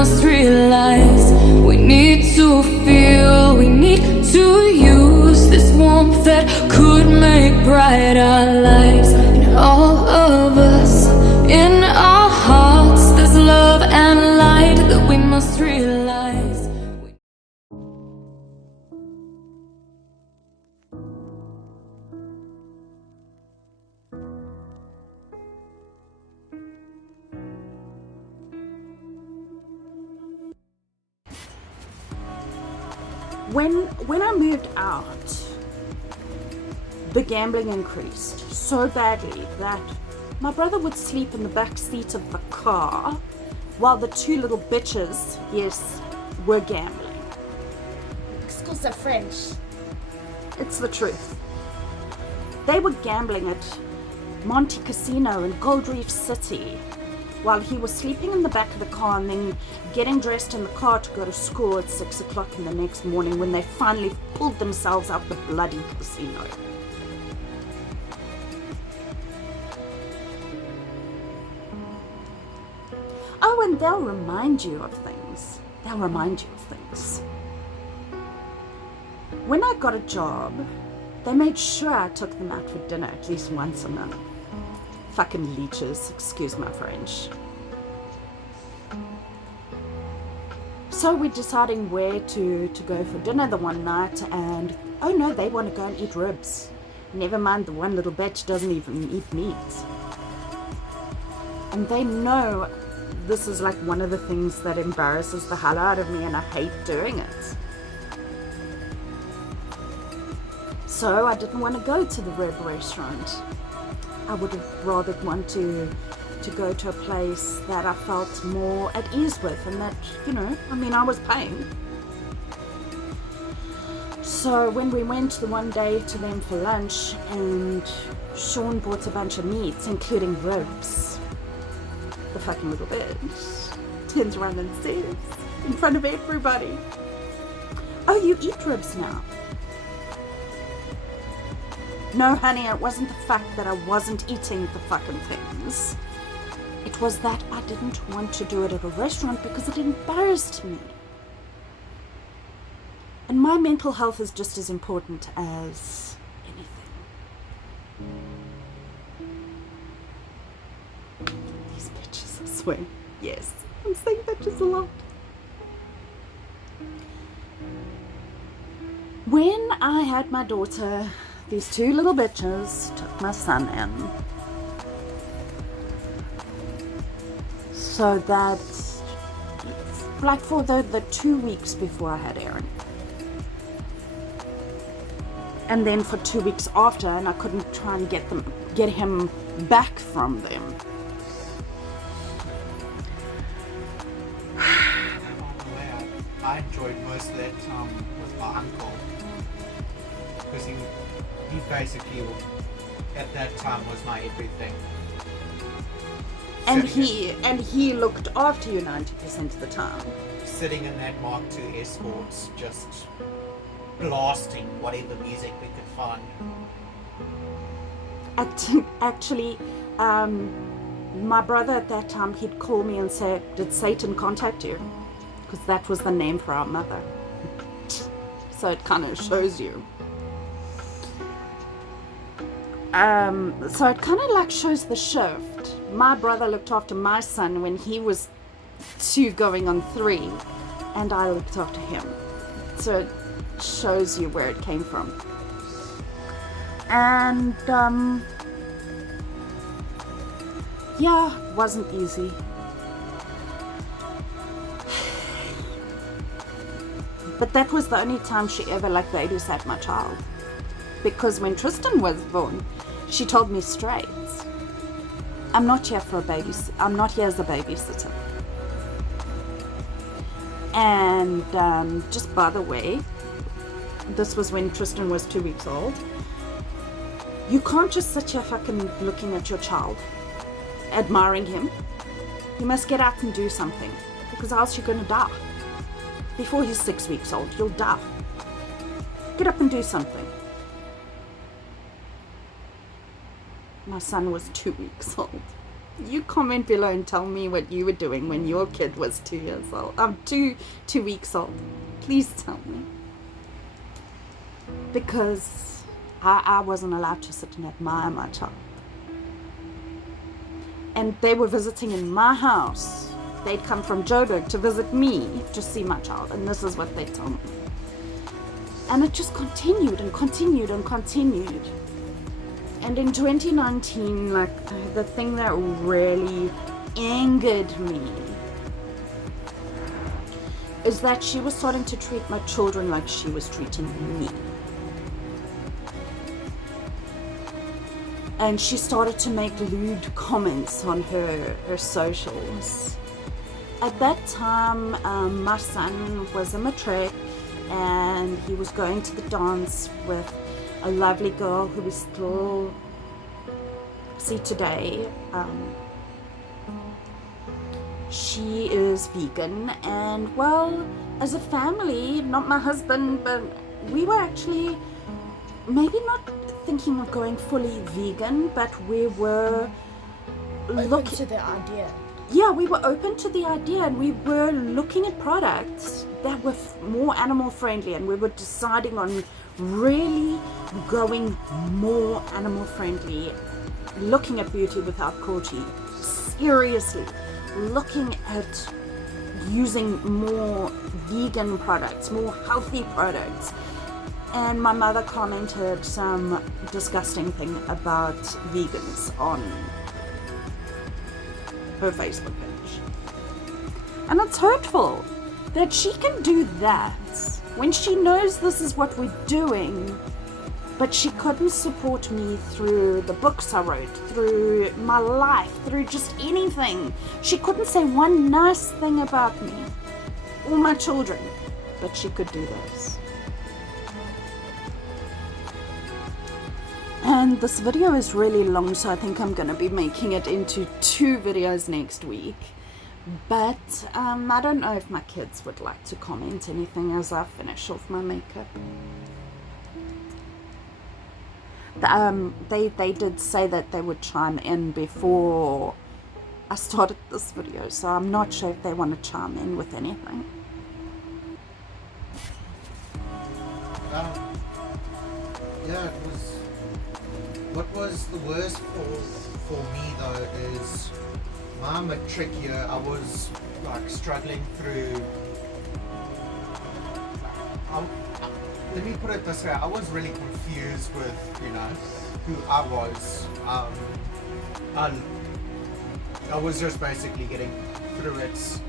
must realize we need to feel, we need to use this warmth that could make bright our lives. In all of us, in our hearts, there's love and light that we must realize. When I moved out, the gambling increased so badly that my brother would sleep in the back seat of the car while the two little bitches, yes, were gambling. Excuse the French. It's the truth. They were gambling at Monte Casino in Gold Reef City while he was sleeping in the back of the car and then getting dressed in the car to go to school at 6 o'clock in the next morning when they finally pulled themselves out the bloody casino. Oh, and they'll remind you of things. They'll remind you of things. When I got a job, they made sure I took them out for dinner at least once a month. Fucking leeches, excuse my French. So we're deciding where to go for dinner the one night, and oh no, they want to go and eat ribs. Never mind, the one little bitch doesn't even eat meat. And they know this is like one of the things that embarrasses the hell out of me, and I hate doing it. So I didn't want to go to the rib restaurant. I would have rather want to go to a place that I felt more at ease with, and that, you know, I mean, I was paying. So when we went the one day to them for lunch, and Sean bought a bunch of meats, including ribs, the fucking little bitch turns around and says, in front of everybody, "Oh, you eat ribs now?" No, honey, it wasn't the fact that I wasn't eating the fucking things. It was that I didn't want to do it at a restaurant because it embarrassed me. And my mental health is just as important as anything. These bitches, I swear. Yes, I'm saying bitches a lot. When I had my daughter, these two little bitches took my son in. So that, like for the 2 weeks before I had Aaron. And then for 2 weeks after, and I couldn't try and get him back from them. I enjoyed most of that time with my uncle, because he basically at that time was my everything. And he looked after you 90% of the time. Sitting in that Mark II Escorts, just blasting whatever music we could find. Actually, my brother at that time, he'd call me and say, "Did Satan contact you?" Because that was the name for our mother. So it kind of shows you. So it kind of like shows the shift. My brother looked after my son when he was 2 going on 3, and I looked after him. So it shows you where it came from. And yeah, it wasn't easy. But that was the only time she ever like babysat my child. Because when Tristan was born, she told me straight, "I'm not here for a I'm not here as a babysitter." And just by the way, this was when Tristan was 2 weeks old. You can't just sit here fucking looking at your child, admiring him. You must get out and do something, because else you're gonna die. Before he's 6 weeks old, you'll die. Get up and do something. My son was 2 weeks old. You comment below and tell me what you were doing when your kid was 2 years old. 2 weeks old. Please tell me. Because I wasn't allowed to sit and admire my child. And they were visiting in my house. They'd come from Joburg to visit me to see my child. And this is what they told me. And it just continued and continued and continued. And in 2019, like, the thing that really angered me is that she was starting to treat my children like she was treating me. And she started to make lewd comments on her socials. At that time, my son was a matric, and he was going to the dance with a lovely girl who we still see today. She is vegan, and well, as a family, not my husband, but we were actually maybe not thinking of going fully vegan, but we were Open to the idea. Yeah, we were open to the idea, and we were looking at products that were more animal friendly, and we were deciding on really going more animal friendly, looking at beauty without cruelty, seriously looking at using more vegan products, more healthy products. And my mother commented some disgusting thing about vegans on her Facebook page. And it's hurtful that she can do that when she knows this is what we're doing, but she couldn't support me through the books I wrote, through my life, through just anything. She couldn't say one nice thing about me or my children, but she could do this. And this video is really long, so I think I'm going to be making it into 2 videos next week. But I don't know if my kids would like to comment anything as I finish off my makeup. They did say that they would chime in before I started this video, so I'm not sure if they want to chime in with anything. Yeah, it was. What was the worst for me though is my matric year. I was like struggling through. Let me put it this way: I was really confused with who I was. I was just basically getting through it,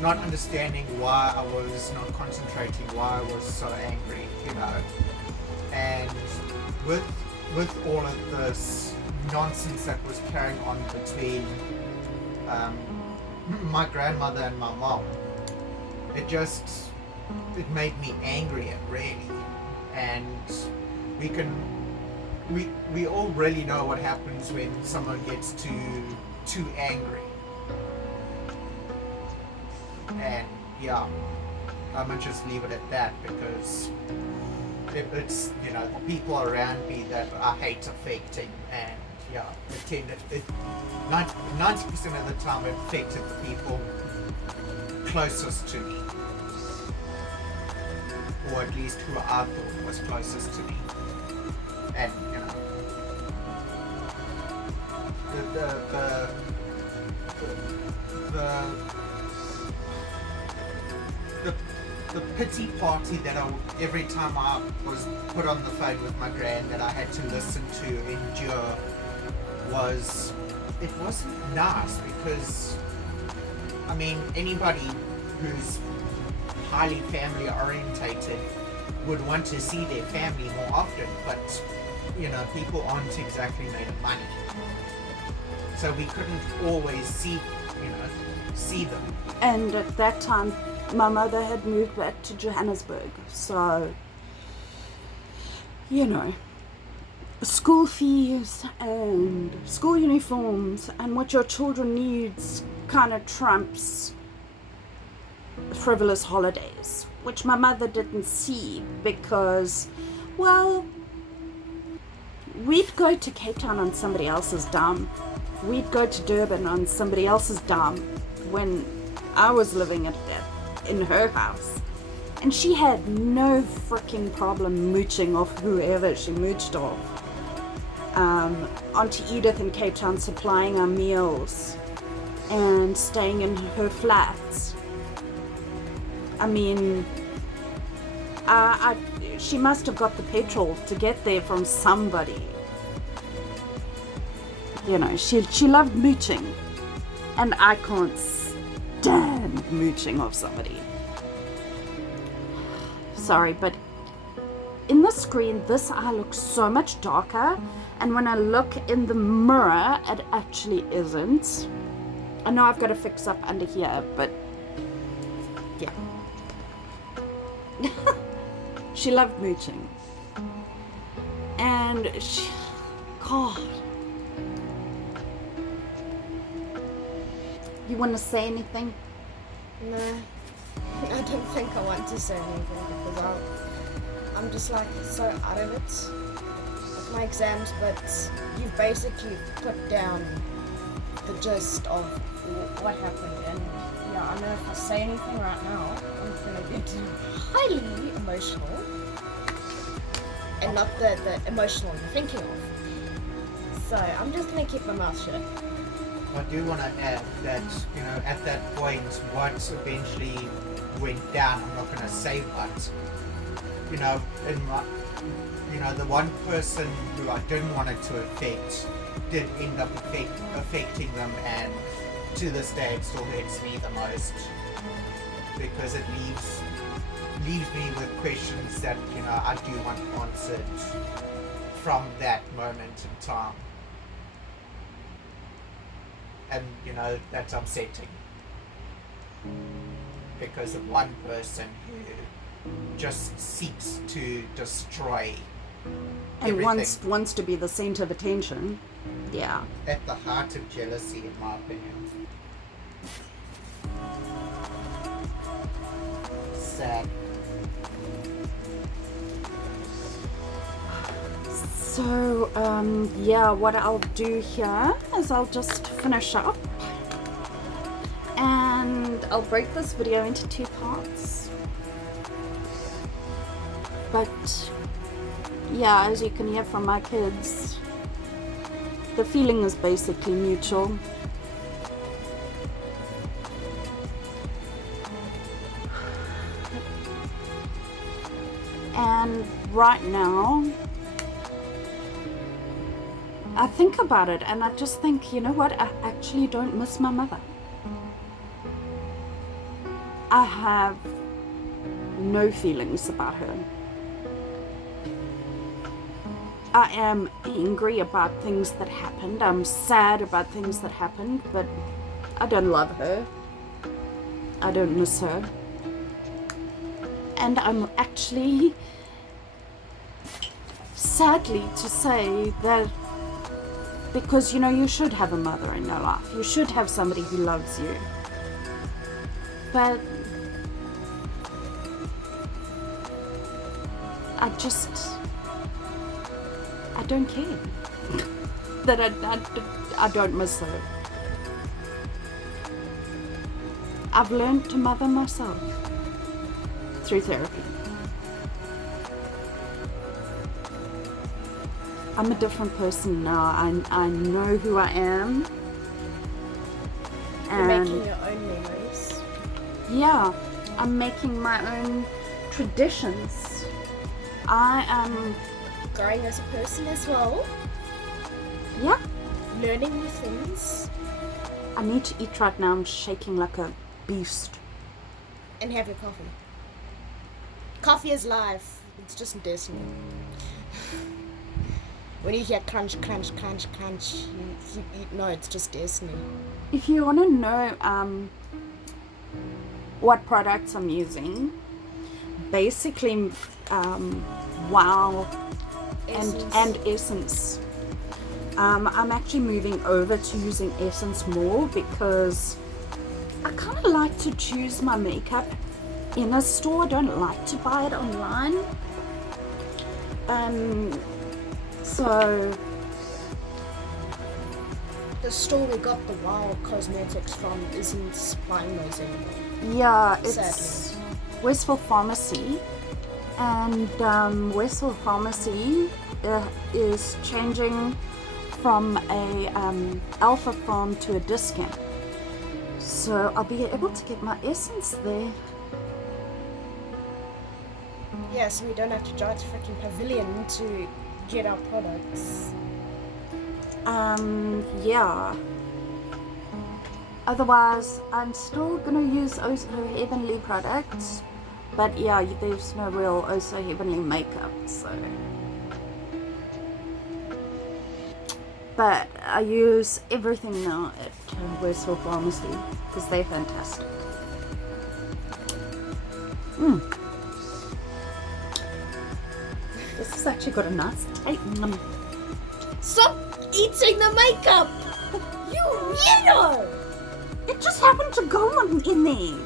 not understanding why I was not concentrating, why I was so angry, and with all of this nonsense that was carrying on between my grandmother and my mom, it made me angrier, really. And we all really know what happens when someone gets too angry. And yeah, I'm gonna just leave it at that, because it's the people around me that I hate affecting, and yeah, 90% of the time it affected the people closest to me, or at least who I thought was closest to me. And the pity party that every time I was put on the phone with my gran that I had to listen to endure it wasn't nice, because I mean, anybody who's highly family orientated would want to see their family more often, but people aren't exactly made of money, so we couldn't always see them. And at that time, my mother had moved back to Johannesburg, so school fees and school uniforms and what your children needs kind of trumps frivolous holidays, which my mother didn't see, because, well, we'd go to Cape Town on somebody else's dime. we'd go to Durban on somebody else's dime when I was living in her house. And she had no freaking problem mooching off whoever she mooched off. Auntie Edith in Cape Town supplying our meals and staying in her flats. I mean, she must have got the petrol to get there from somebody. You know, she loved mooching, and I can't stand mooching off somebody. Sorry, but in the screen, this eye looks so much darker, and when I look in the mirror, it actually isn't. I know I've got to fix up under here, but yeah. She loved mooching. And God. You want to say anything? No, I don't think I want to say anything because I'm just like so out of it with my exams, but you've basically put down the gist of what happened, and yeah, I know if I say anything right now, I'm gonna get highly emotional, and not the emotional you're thinking of. So I'm just gonna keep my mouth shut. I do want to add that, you know, at that point, what eventually went down, I'm not going to say what, you know, the one person who I didn't want it to affect did end up affecting them, and to this day it still hurts me the most, because it leaves me with questions that, you know, I do want answered from that moment in time. And, you know, that's upsetting, because of one person who just seeks to destroy and everything. wants to be the center of attention. Yeah. At the heart of jealousy, in my opinion. Sad. So, yeah, what I'll do here is I'll just finish up, and I'll break this video into 2 parts. But, yeah, as you can hear from my kids, the feeling is basically mutual. And right now, I think about it and I just think, you know what, I actually don't miss my mother. I have no feelings about her. I am angry about things that happened. I'm sad about things that happened, but I don't love her. I don't miss her. And I'm actually, sadly to say, that because, you know, you should have a mother in your life. You should have somebody who loves you. But I don't care that I don't miss her. I've learned to mother myself through therapy. I'm a different person now. I know who I am. You're making your own memories. Yeah, I'm making my own traditions. I am growing as a person as well. Yeah. Learning new things. I need to eat right now. I'm shaking like a beast. And have your coffee. Coffee is life. It's just destiny. When you hear crunch, crunch, crunch, crunch, you know it's just destiny. If you want to know what products I'm using, basically Wow and Essence. I'm actually moving over to using Essence more because I kind of like to choose my makeup in a store. I don't like to buy it online. So the store we got the Wild Cosmetics from isn't supplying those anymore. Yeah, it's Sadly. Westville Pharmacy, and Westville Pharmacy is changing from a Alpha Farm to a discount. So I'll be able to get my essence there. Yeah, so we don't have to drive to freaking Pavilion to get our products. Yeah. Otherwise, I'm still gonna use Also Heavenly products, but yeah, there's no real Also Heavenly makeup, so. But I use everything now at Westville Pharmacy because they're fantastic. This has actually got a nice taste. Stop eating the makeup! You weirdo! It just happened to go on in there.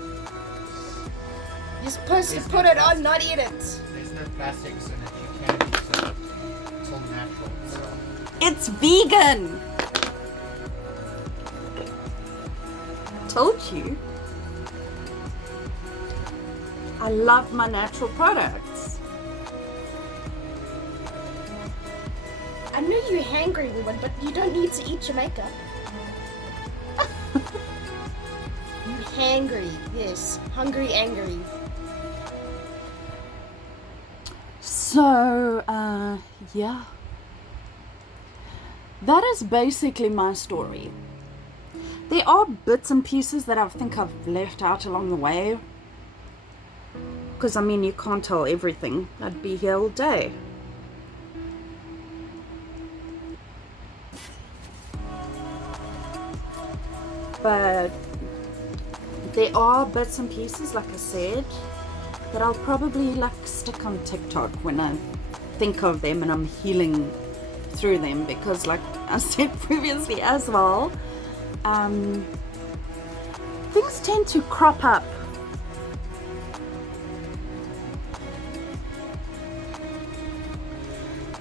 You're supposed to There's put no it on, plastic. not eat it. There's no plastics in it. You can use it. It's all natural. So. It's vegan. Told you. I love my natural products. I know you're hangry, woman, but you don't need to eat your makeup. You hangry, yes. Hungry, angry. So, yeah. That is basically my story. There are bits and pieces that I think I've left out along the way. Because, I mean, you can't tell everything. I'd be here all day. But there are bits and pieces, like I said, that I'll probably like stick on TikTok when I think of them and I'm healing through them, because like I said previously as well, things tend to crop up.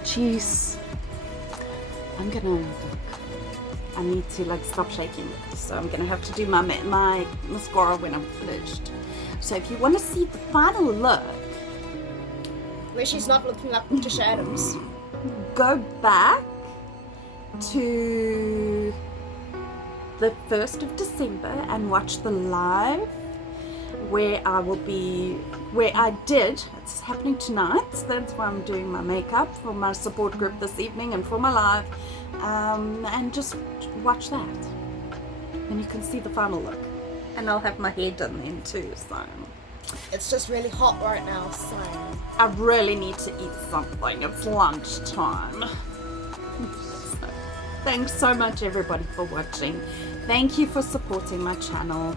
Jeez, I need to like stop shaking, so I'm gonna have to do my mascara when I'm finished. So if you want to see the final look, Where she's not looking like Patricia Adams. go back to the 1st of December and watch the live where I did, it's happening tonight, that's why I'm doing my makeup for my support group this evening and for my live, and just watch that. Then you can see the final look. And I'll have my hair done then too, so. It's just really hot right now, so. I really need to eat something. It's lunchtime. So, thanks so much everybody for watching. Thank you for supporting my channel.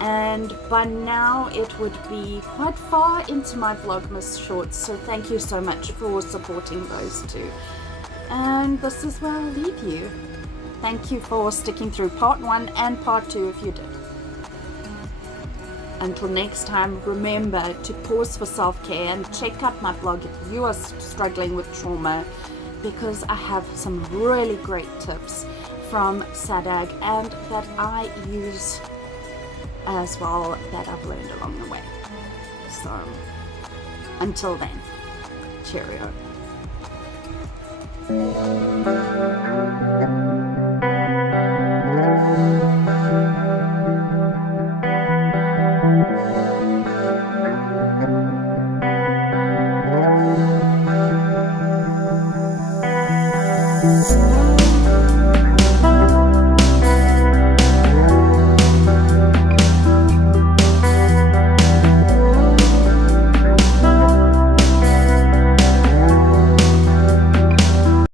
And by now it would be quite far into my Vlogmas shorts, so thank you so much for supporting those two. And this is where I'll leave you. Thank you for sticking through part 1 and part 2 if you did. Until next time, remember to pause for self-care and check out my blog if you are struggling with trauma, because I have some really great tips from SADAG and that I use as well, that I've learned along the way. So until then, cheerio. Thank you.